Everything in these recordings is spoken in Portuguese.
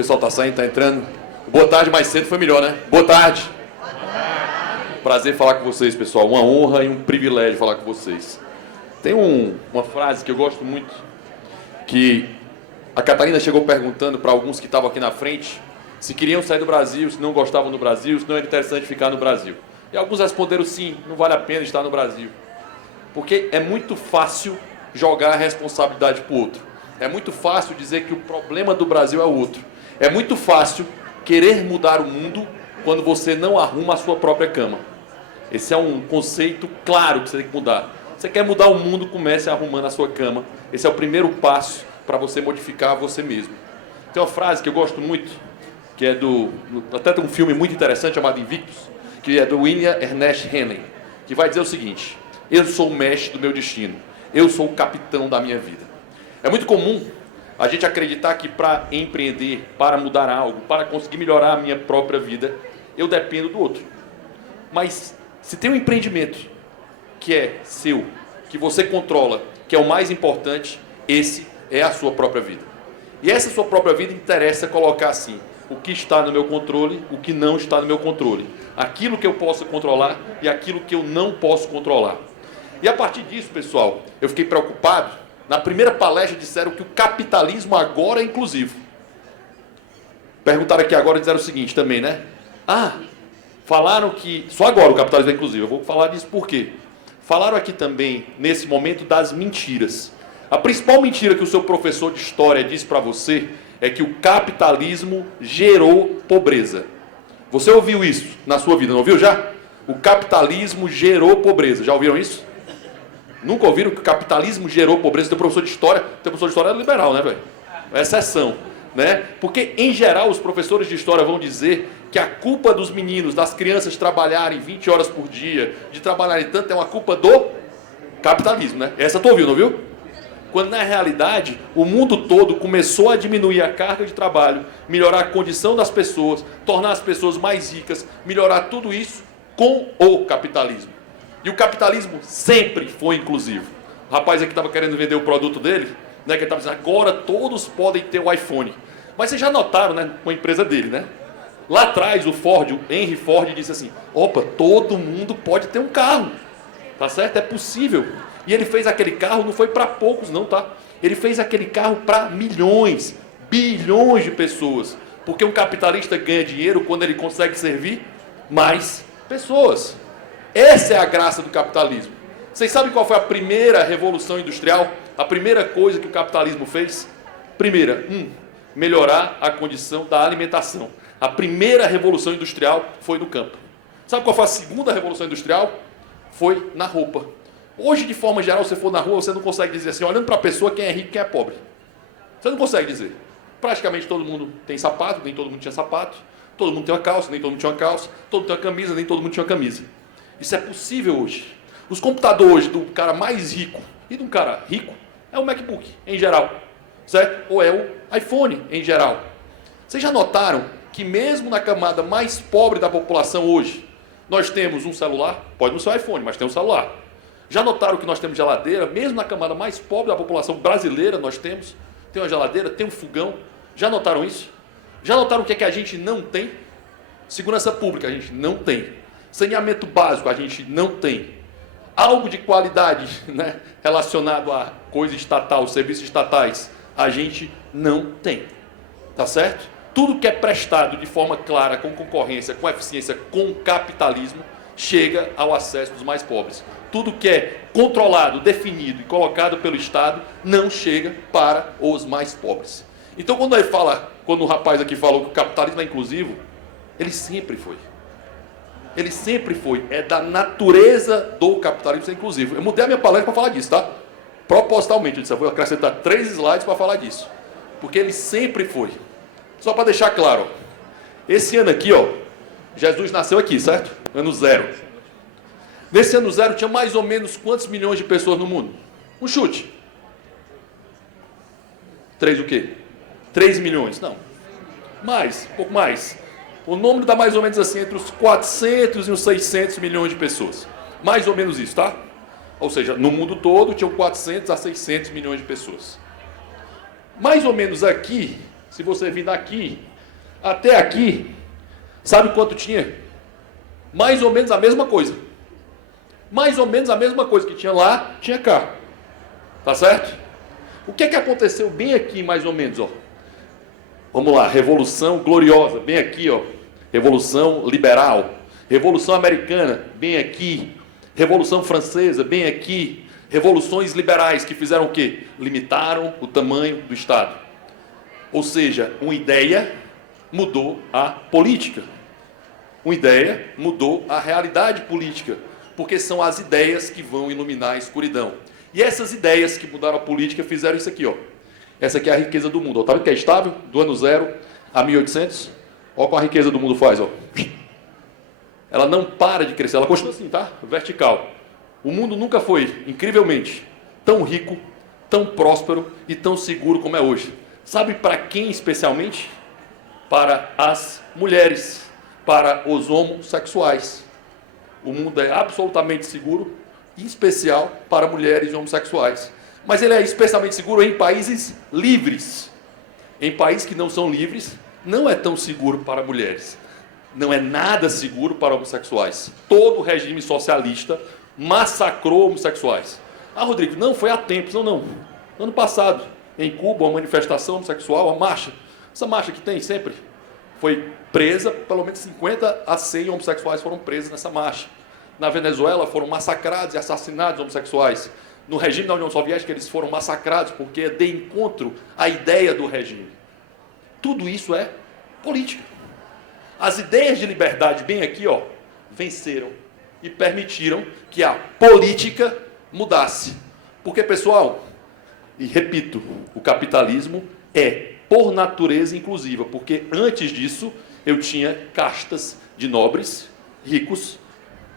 pessoal está saindo, está entrando. Boa tarde, mais cedo foi melhor, né? Boa tarde. Prazer falar com vocês, pessoal. Uma honra e um privilégio falar com vocês. Tem uma frase que eu gosto muito, que a Catarina chegou perguntando para alguns que estavam aqui na frente se queriam sair do Brasil, se não gostavam do Brasil, se não era interessante ficar no Brasil. E alguns responderam sim, não vale a pena estar no Brasil. Porque é muito fácil jogar a responsabilidade para o outro. É muito fácil dizer que o problema do Brasil é o outro. É muito fácil querer mudar o mundo quando você não arruma a sua própria cama. Esse é um conceito claro que você tem que mudar. Você quer mudar o mundo, comece arrumando a sua cama. Esse é o primeiro passo para você modificar você mesmo. Tem uma frase que eu gosto muito, que é até tem um filme muito interessante chamado Invictus, que é do William Ernest Henley, que vai dizer o seguinte: eu sou o mestre do meu destino, eu sou o capitão da minha vida. É muito comum a gente acreditar que para empreender, para mudar algo, para conseguir melhorar a minha própria vida, eu dependo do outro. Mas se tem um empreendimento que é seu, que você controla, que é o mais importante, esse é a sua própria vida. E essa sua própria vida interessa colocar assim: o que está no meu controle, o que não está no meu controle. Aquilo que eu posso controlar e aquilo que eu não posso controlar. E a partir disso, pessoal, eu fiquei preocupado. Na primeira palestra disseram que o capitalismo agora é inclusivo. Perguntaram aqui agora e disseram o seguinte também, né? Falaram que... Só agora o capitalismo é inclusivo. Eu vou falar disso por quê? Falaram aqui também, nesse momento, das mentiras. A principal mentira que o seu professor de história disse para você é que o capitalismo gerou pobreza. Você ouviu isso na sua vida, não ouviu já? O capitalismo gerou pobreza. Já ouviram isso? Nunca ouviram que o capitalismo gerou pobreza? Teu professor de história é liberal, né, velho? É exceção, né? Porque, em geral, os professores de história vão dizer que a culpa dos meninos, das crianças trabalharem 20 horas por dia, de trabalharem tanto, é uma culpa do capitalismo, né? Essa tu ouviu, não viu? Quando, na realidade, o mundo todo começou a diminuir a carga de trabalho, melhorar a condição das pessoas, tornar as pessoas mais ricas, melhorar tudo isso com o capitalismo. E o capitalismo sempre foi inclusivo. O rapaz aqui estava querendo vender o produto dele, né, que ele estava dizendo, agora todos podem ter o iPhone. Mas vocês já notaram, né, com a empresa dele, né? Lá atrás, o Henry Ford disse assim, opa, todo mundo pode ter um carro. Tá certo? É possível. E ele fez aquele carro, não foi para poucos não, tá? Ele fez aquele carro para milhões, bilhões de pessoas. Porque um capitalista ganha dinheiro quando ele consegue servir mais pessoas. Essa é a graça do capitalismo. Vocês sabem qual foi a primeira revolução industrial? A primeira coisa que o capitalismo fez? Primeira, melhorar a condição da alimentação. A primeira revolução industrial foi no campo. Sabe qual foi a segunda revolução industrial? Foi na roupa. Hoje, de forma geral, se você for na rua, você não consegue dizer assim, olhando para a pessoa, quem é rico e quem é pobre. Você não consegue dizer. Praticamente todo mundo tem sapato, nem todo mundo tinha sapato. Todo mundo tem uma calça, nem todo mundo tinha uma calça. Todo mundo tem uma camisa, nem todo mundo tinha uma camisa. Isso é possível hoje. Os computadores hoje do cara mais rico e de um cara rico é o MacBook, em geral. Certo? Ou é o iPhone, em geral. Vocês já notaram que mesmo na camada mais pobre da população hoje, nós temos um celular? Pode não ser um iPhone, mas tem um celular. Já notaram que nós temos geladeira? Mesmo na camada mais pobre da população brasileira, nós temos. Tem uma geladeira, tem um fogão. Já notaram isso? Já notaram o que é que a gente não tem? Segurança pública a gente não tem. Saneamento básico a gente não tem. Algo de qualidade, né, relacionado a coisa estatal, serviços estatais, a gente não tem. Tá certo? Tudo que é prestado de forma clara, com concorrência, com eficiência, com capitalismo, chega ao acesso dos mais pobres. Tudo que é controlado, definido e colocado pelo Estado não chega para os mais pobres. Então, quando o rapaz aqui falou que o capitalismo é inclusivo, ele sempre foi. Ele sempre foi. É da natureza do capitalismo ser inclusivo. Eu mudei a minha palestra para falar disso, tá? Propositalmente. Eu disse, eu vou acrescentar 3 slides para falar disso. Porque ele sempre foi. Só para deixar claro, ó, esse ano aqui, ó, Jesus nasceu aqui, certo? Ano 0. Nesse ano 0 tinha mais ou menos quantos milhões de pessoas no mundo? Um chute. 3 o quê? 3 milhões? Não. Mais, um pouco mais. O número dá mais ou menos assim, entre os 400 e os 600 milhões de pessoas. Mais ou menos isso, tá? Ou seja, no mundo todo tinham 400 a 600 milhões de pessoas. Mais ou menos aqui, se você vir daqui Até aqui, sabe quanto tinha? Mais ou menos a mesma coisa. Mais ou menos a mesma coisa que tinha lá, tinha cá. Tá certo? O que é que aconteceu bem aqui, mais ou menos, ó? Vamos lá, Revolução Gloriosa, bem aqui, ó. Revolução Liberal. Revolução Americana, bem aqui. Revolução Francesa, bem aqui. Revoluções liberais que fizeram o quê? Limitaram o tamanho do Estado. Ou seja, uma ideia mudou a política. Uma ideia mudou a realidade política, porque são as ideias que vão iluminar a escuridão. E essas ideias que mudaram a política fizeram isso aqui, ó. Essa aqui é a riqueza do mundo. Está vendo que é estável? Do ano 0 a 1800. Olha como a riqueza do mundo faz, ó. Ela não para de crescer, ela continua assim, tá? Vertical. O mundo nunca foi, incrivelmente, tão rico, tão próspero e tão seguro como é hoje. Sabe para quem especialmente? Para as mulheres, para os homossexuais. O mundo é absolutamente seguro, em especial para mulheres e homossexuais. Mas ele é especialmente seguro em países livres. Em países que não são livres, não é tão seguro para mulheres. Não é nada seguro para homossexuais. Todo regime socialista massacrou homossexuais. Ah, Rodrigo, não, foi há tempos. Não. Ano passado, em Cuba, uma manifestação homossexual, uma marcha. Essa marcha que tem sempre foi presa, pelo menos 50 a 100 homossexuais foram presos nessa marcha. Na Venezuela foram massacrados e assassinados homossexuais. No regime da União Soviética eles foram massacrados porque é de encontro à ideia do regime. Tudo isso é política. As ideias de liberdade, bem aqui, ó, venceram e permitiram que a política mudasse. Porque, pessoal, e repito, o capitalismo é, por natureza, inclusiva, porque antes disso eu tinha castas de nobres, ricos,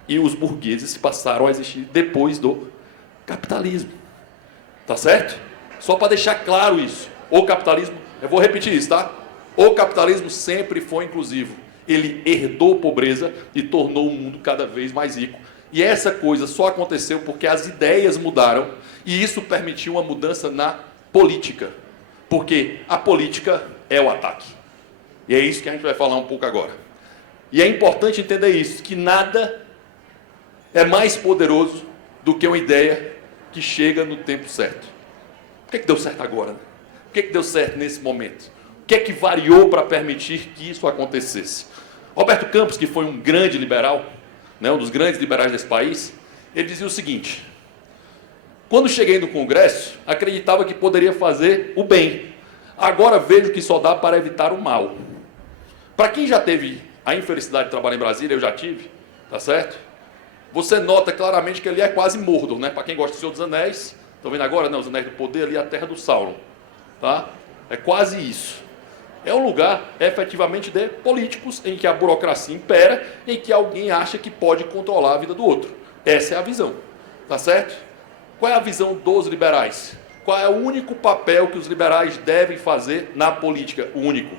e os burgueses passaram a existir depois do capitalismo. Tá certo? Só para deixar claro isso. O capitalismo, eu vou repetir isso, tá? O capitalismo sempre foi inclusivo. Ele herdou pobreza e tornou o mundo cada vez mais rico. E essa coisa só aconteceu porque as ideias mudaram e isso permitiu uma mudança na política. Porque a política é o ataque. E é isso que a gente vai falar um pouco agora. E é importante entender isso, que nada é mais poderoso do que uma ideia que chega no tempo certo. Por que deu certo agora? Por que deu certo nesse momento? O que é que variou para permitir que isso acontecesse? Roberto Campos, que foi um grande liberal, né, um dos grandes liberais desse país, ele dizia o seguinte: quando cheguei no Congresso, acreditava que poderia fazer o bem. Agora vejo que só dá para evitar o mal. Para quem já teve a infelicidade de trabalhar em Brasília, eu já tive, tá certo? Você nota claramente que ali é quase Mordor, né? Para quem gosta do Senhor dos Anéis, estão vendo agora, né? Os Anéis do Poder, ali é a terra do Sauron, tá? É quase isso. É um lugar, efetivamente, de políticos, em que a burocracia impera, em que alguém acha que pode controlar a vida do outro. Essa é a visão, tá certo? Qual é a visão dos liberais? Qual é o único papel que os liberais devem fazer na política? O único: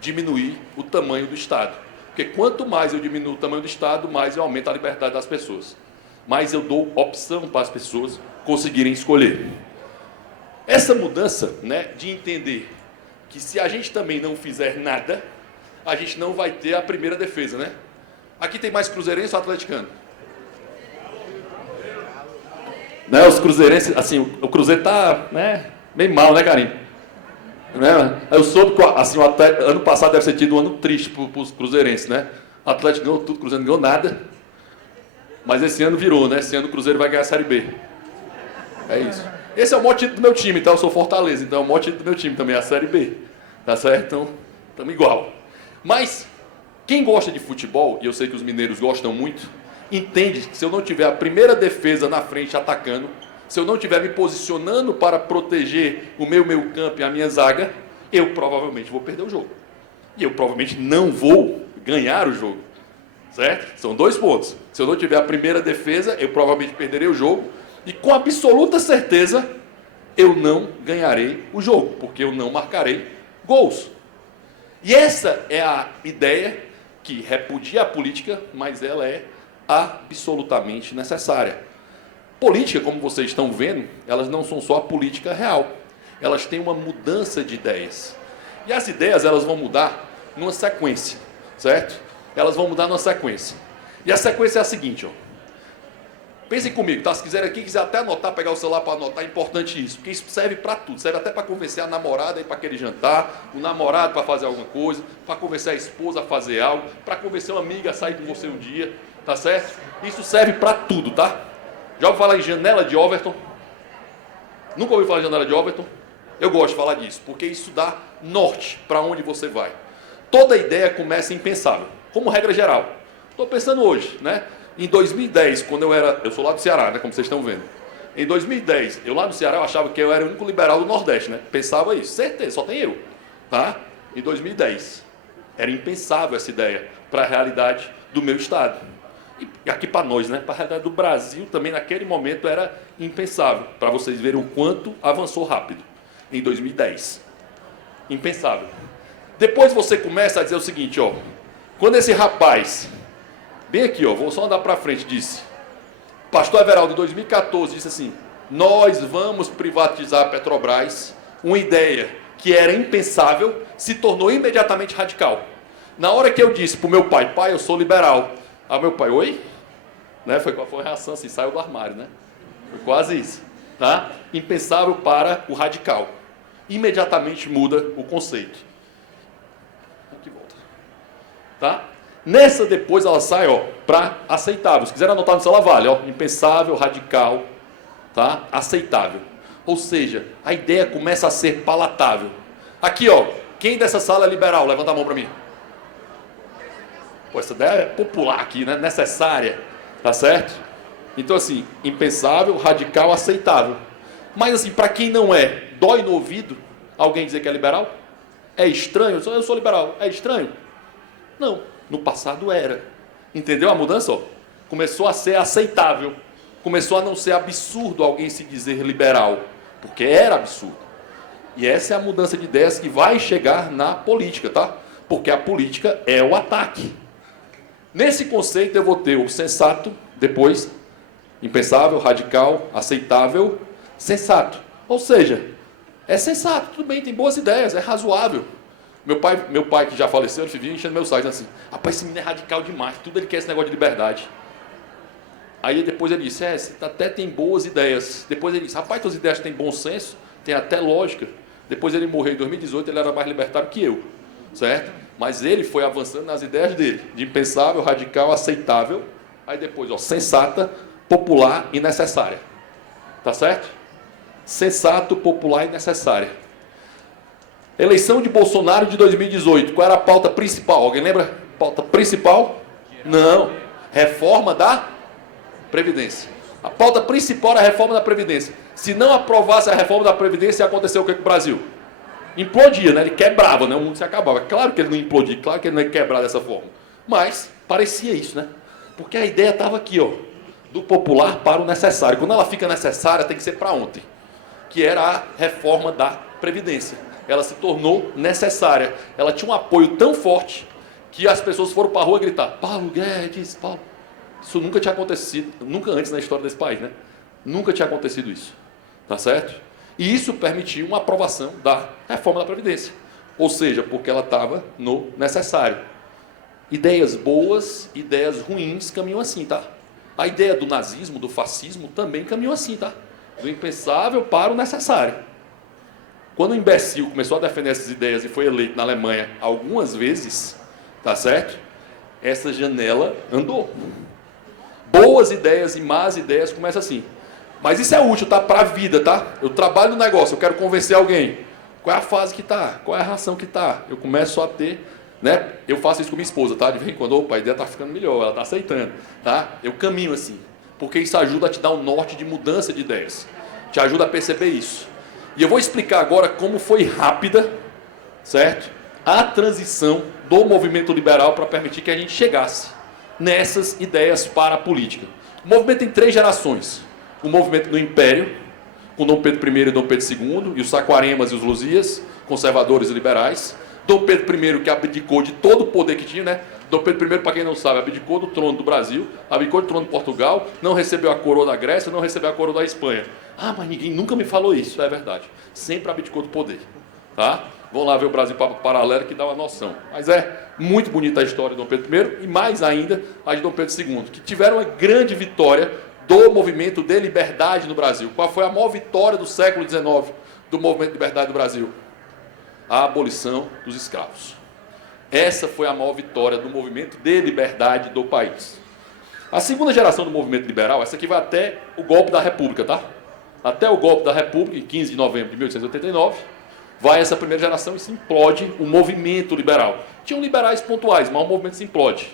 diminuir o tamanho do Estado. Porque quanto mais eu diminuo o tamanho do Estado, mais eu aumento a liberdade das pessoas. Mais eu dou opção para as pessoas conseguirem escolher. Essa mudança, né, de entender que se a gente também não fizer nada, a gente não vai ter a primeira defesa, né? Aqui tem mais cruzeirense ou atleticano? Né, os cruzeirenses, assim, o Cruzeiro tá, né, meio mal, né, carinho? Né? Eu soube que assim, ano passado deve ter tido um ano triste para os cruzeirenses, né? O Atlético ganhou tudo, o Cruzeiro não ganhou nada. Mas esse ano virou, né? Esse ano o Cruzeiro vai ganhar a Série B. É isso. Esse é o maior título do meu time, tá? Eu sou Fortaleza, então é o maior título do meu time também, é a Série B. Tá certo? Então, estamos igual. Mas, quem gosta de futebol, e eu sei que os mineiros gostam muito, entende que se eu não tiver a primeira defesa na frente atacando, se eu não estiver me posicionando para proteger o meu campo e a minha zaga, eu provavelmente vou perder o jogo. E eu provavelmente não vou ganhar o jogo. Certo? São 2 pontos. Se eu não tiver a primeira defesa, eu provavelmente perderei o jogo. E com absoluta certeza, eu não ganharei o jogo, porque eu não marcarei gols. E essa é a ideia que repudia a política, mas ela é absolutamente necessária. Política, como vocês estão vendo, elas não são só a política real. Elas têm uma mudança de ideias. E as ideias, elas vão mudar numa sequência, certo? Elas vão mudar numa sequência. E a sequência é a seguinte, ó. Pensem comigo, tá? Se quiser aqui, quiser até anotar, pegar o celular para anotar, é importante isso, porque isso serve para tudo, serve até para convencer a namorada a ir para aquele jantar, o namorado para fazer alguma coisa, para convencer a esposa a fazer algo, para convencer uma amiga a sair com você um dia, tá certo? Isso serve para tudo, tá? Já ouviu falar em janela de Overton? Nunca ouviu falar em janela de Overton? Eu gosto de falar disso, porque isso dá norte para onde você vai. Toda ideia começa impensável, como regra geral. Estou pensando hoje, né? Em 2010, quando eu sou lá do Ceará, né, como vocês estão vendo. Em 2010, eu lá no Ceará, eu achava que eu era o único liberal do Nordeste, né? Pensava isso, certeza, só tem eu, tá? Em 2010, era impensável essa ideia para a realidade do meu estado. E aqui para nós, né? Para a realidade do Brasil, também naquele momento era impensável, para vocês verem o quanto avançou rápido. Em 2010, impensável. Depois você começa a dizer o seguinte, ó, quando esse rapaz, bem aqui, ó, vou só andar para frente, disse, pastor Everaldo, em 2014, disse assim, nós vamos privatizar a Petrobras, uma ideia que era impensável, se tornou imediatamente radical. Na hora que eu disse para o meu pai, pai, eu sou liberal, aí meu pai, oi? Né? Foi a reação assim, saiu do armário, né? Foi quase isso, tá? Impensável para o radical. Imediatamente muda o conceito. Aqui volta. Tá? Nessa depois ela sai, ó, para aceitável. Se quiser anotar no celular, vale, ó, impensável, radical, tá? Aceitável. Ou seja, a ideia começa a ser palatável. Aqui, ó, quem dessa sala é liberal? Levanta a mão para mim. Pô, essa ideia é popular aqui, né? Necessária, tá certo? Então assim, impensável, radical, aceitável. Mas assim, para quem não é, dói no ouvido alguém dizer que é liberal? É estranho? Eu sou liberal. É estranho? Não. No passado era. Entendeu a mudança? Ó? Começou a ser aceitável. Começou a não ser absurdo alguém se dizer liberal. Porque era absurdo. E essa é a mudança de ideias que vai chegar na política, tá? Porque a política é o ataque. Nesse conceito eu vou ter o sensato, depois, impensável, radical, aceitável, sensato. Ou seja, é sensato, tudo bem, tem boas ideias, é razoável. Meu pai que já faleceu, ele vivia enchendo meu saco, assim, rapaz, esse menino é radical demais, tudo ele quer esse negócio de liberdade. Aí depois ele disse, você até tem boas ideias. Depois ele disse, rapaz, tuas ideias têm bom senso, tem até lógica. Depois ele morreu em 2018, ele era mais libertário que eu, certo? Mas ele foi avançando nas ideias dele, de impensável, radical, aceitável, aí depois, ó, sensata, popular e necessária. Tá certo? Sensato, popular e necessária. Eleição de Bolsonaro de 2018. Qual era a pauta principal? Alguém lembra? Pauta principal? Não. Reforma da Previdência. A pauta principal era a reforma da Previdência. Se não aprovasse a reforma da Previdência, ia acontecer o que com o Brasil? Implodia, né? Ele quebrava, né? O mundo se acabava. Claro que ele não implodia, claro que ele não ia quebrar dessa forma. Mas parecia isso, né? Porque a ideia estava aqui, ó, do popular para o necessário. Quando ela fica necessária, tem que ser para ontem. Que era a reforma da Previdência. Ela se tornou necessária. Ela tinha um apoio tão forte que as pessoas foram para a rua gritar, Paulo Guedes, Paulo. Isso nunca tinha acontecido, nunca antes na história desse país, né? Nunca tinha acontecido isso. Tá certo? E isso permitiu uma aprovação da reforma da Previdência. Ou seja, porque ela estava no necessário. Ideias boas, ideias ruins caminham assim, tá? A ideia do nazismo, do fascismo, também caminhou assim, tá? Do impensável para o necessário. Quando o imbecil começou a defender essas ideias e foi eleito na Alemanha algumas vezes, tá certo? Essa janela andou. Boas ideias e más ideias começam assim. Mas isso é útil, tá? Para a vida, tá? Eu trabalho no negócio, eu quero convencer alguém. Qual é a fase que tá? Qual é a ração que tá? Eu começo a ter, né? Eu faço isso com minha esposa, tá? De vez em quando, opa, a ideia tá ficando melhor, ela tá aceitando, tá? Eu caminho assim, porque isso ajuda a te dar um norte de mudança de ideias. Te ajuda a perceber isso. E eu vou explicar agora como foi rápida, certo? A transição do movimento liberal para permitir que a gente chegasse nessas ideias para a política. O movimento tem 3 gerações. O movimento do Império, com Dom Pedro I e Dom Pedro II, e os Saquaremas e os Luzias, conservadores e liberais. Dom Pedro I, que abdicou de todo o poder que tinha, né? Dom Pedro I, para quem não sabe, abdicou do trono do Brasil, abdicou do trono de Portugal, não recebeu a coroa da Grécia, não recebeu a coroa da Espanha. Ah, mas ninguém nunca me falou isso. É verdade. Sempre abdicou do poder. Tá? Vão lá ver o Brasil Paralelo, que dá uma noção. Mas é muito bonita a história de Dom Pedro I e mais ainda a de Dom Pedro II, que tiveram uma grande vitória do movimento de liberdade no Brasil. Qual foi a maior vitória do século XIX do movimento de liberdade do Brasil? A abolição dos escravos. Essa foi a maior vitória do movimento de liberdade do país. A segunda geração do movimento liberal, essa aqui vai até o golpe da República, tá? Até o golpe da República, em 15 de novembro de 1889, vai essa primeira geração e se implode o movimento liberal. Tinham liberais pontuais, mas o movimento se implode.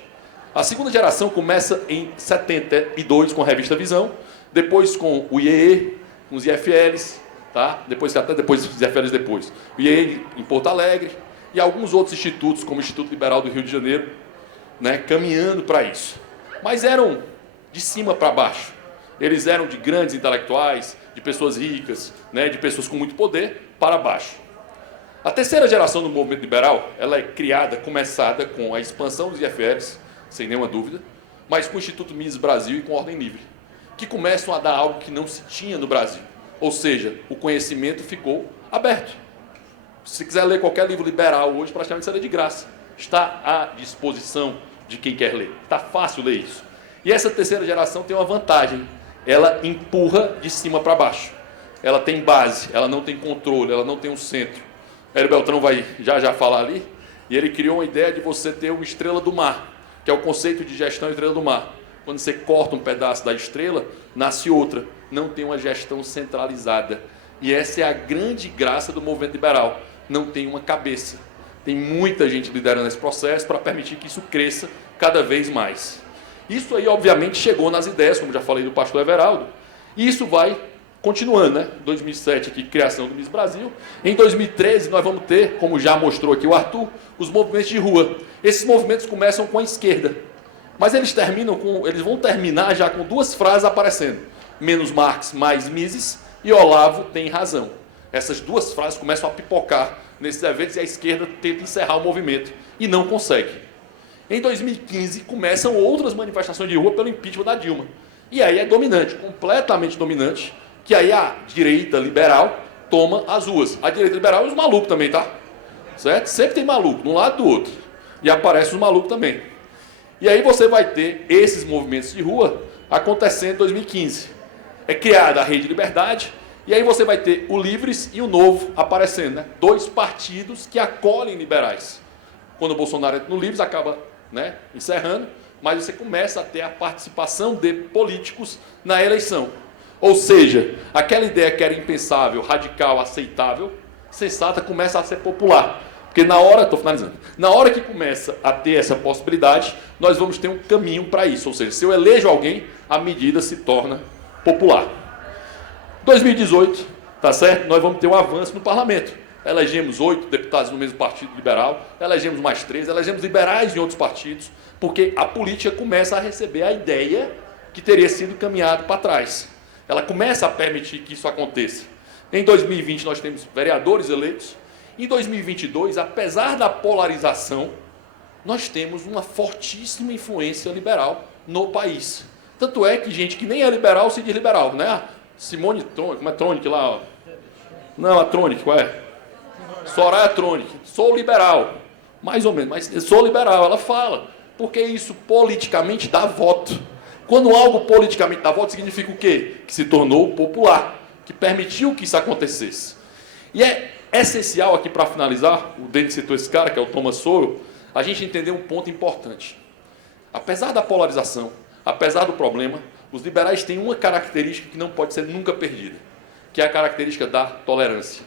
A segunda geração começa em 72 com a revista Visão, depois com o IEE, com os IFLs, tá? Até depois os IFLs depois. O IEE em Porto Alegre e alguns outros institutos, como o Instituto Liberal do Rio de Janeiro, né, caminhando para isso. Mas eram de cima para baixo. Eles eram de grandes intelectuais, de pessoas ricas, né, de pessoas com muito poder, para baixo. A terceira geração do movimento liberal, ela é criada, começada com a expansão dos IFLs, sem nenhuma dúvida, mas com o Instituto Mises Brasil e com a Ordem Livre, que começam a dar algo que não se tinha no Brasil. Ou seja, o conhecimento ficou aberto. Se quiser ler qualquer livro liberal hoje, praticamente será de graça. Está à disposição de quem quer ler. Está fácil ler isso. E essa terceira geração tem uma vantagem. Ela empurra de cima para baixo. Ela tem base, ela não tem controle, ela não tem um centro. Hélio Beltrão vai já falar ali. E ele criou uma ideia de você ter uma estrela do mar, que é o conceito de gestão estrela do mar. Quando você corta um pedaço da estrela, nasce outra. Não tem uma gestão centralizada. E essa é a grande graça do movimento liberal. Não tem uma cabeça. Tem muita gente liderando esse processo para permitir que isso cresça cada vez mais. Isso aí, obviamente, chegou nas ideias, como já falei do pastor Everaldo, e isso vai continuando, né? Em 2007, aqui, criação do Miss Brasil. Em 2013, nós vamos ter, como já mostrou aqui o Arthur, os movimentos de rua. Esses movimentos começam com a esquerda, mas eles vão terminar já com duas frases aparecendo. Menos Marx, mais Mises, e Olavo tem razão. Essas duas frases começam a pipocar nesses eventos e a esquerda tenta encerrar o movimento e não consegue. Em 2015, começam outras manifestações de rua pelo impeachment da Dilma. E aí é dominante, completamente dominante, que aí a direita liberal toma as ruas. A direita liberal e os malucos também, tá? Certo? Sempre tem maluco, de um lado e do outro. E aparecem os malucos também. E aí você vai ter esses movimentos de rua acontecendo em 2015. É criada a Rede Liberdade, e aí você vai ter o Livres e o Novo aparecendo, né? Dois partidos que acolhem liberais. Quando o Bolsonaro entra no Livres, acaba, né, encerrando, mas você começa a ter a participação de políticos na eleição. Ou seja, aquela ideia que era impensável, radical, aceitável, sensata, começa a ser popular. Porque na hora, estou finalizando, na hora que começa a ter essa possibilidade, nós vamos ter um caminho para isso. Ou seja, se eu elejo alguém, a medida se torna popular. 2018, tá certo? Nós vamos ter um avanço no parlamento. Elegemos 8 deputados no mesmo partido liberal, elegemos mais 3, elegemos liberais em outros partidos, porque a política começa a receber a ideia que teria sido caminhado para trás. Ela começa a permitir que isso aconteça. Em 2020 nós temos vereadores eleitos. Em 2022, apesar da polarização, nós temos uma fortíssima influência liberal no país. Tanto é que gente que nem é liberal se diz liberal, né? Simone Tronic, como é Tronic lá? Ó. Não, a Tronic, qual é? Soraya Tronic. Sou liberal. Mais ou menos, mas sou liberal. Ela fala. Porque isso politicamente dá voto. Quando algo politicamente dá voto, significa o quê? Que se tornou popular. Que permitiu que isso acontecesse. E é essencial aqui para finalizar, o Denis citou esse cara, que é o Thomas Sowell, a gente entender um ponto importante. Apesar da polarização, apesar do problema, os liberais têm uma característica que não pode ser nunca perdida, que é a característica da tolerância.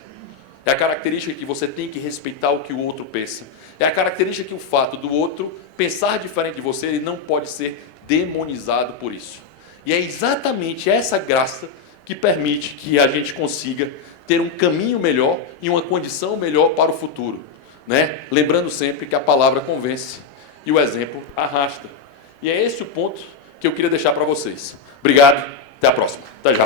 É a característica que você tem que respeitar o que o outro pensa. É a característica que o fato do outro pensar diferente de você, ele não pode ser demonizado por isso. E é exatamente essa graça que permite que a gente consiga ter um caminho melhor e uma condição melhor para o futuro, né? Lembrando sempre que a palavra convence e o exemplo arrasta. E é esse o ponto que eu queria deixar para vocês. Obrigado, até a próxima. Até já.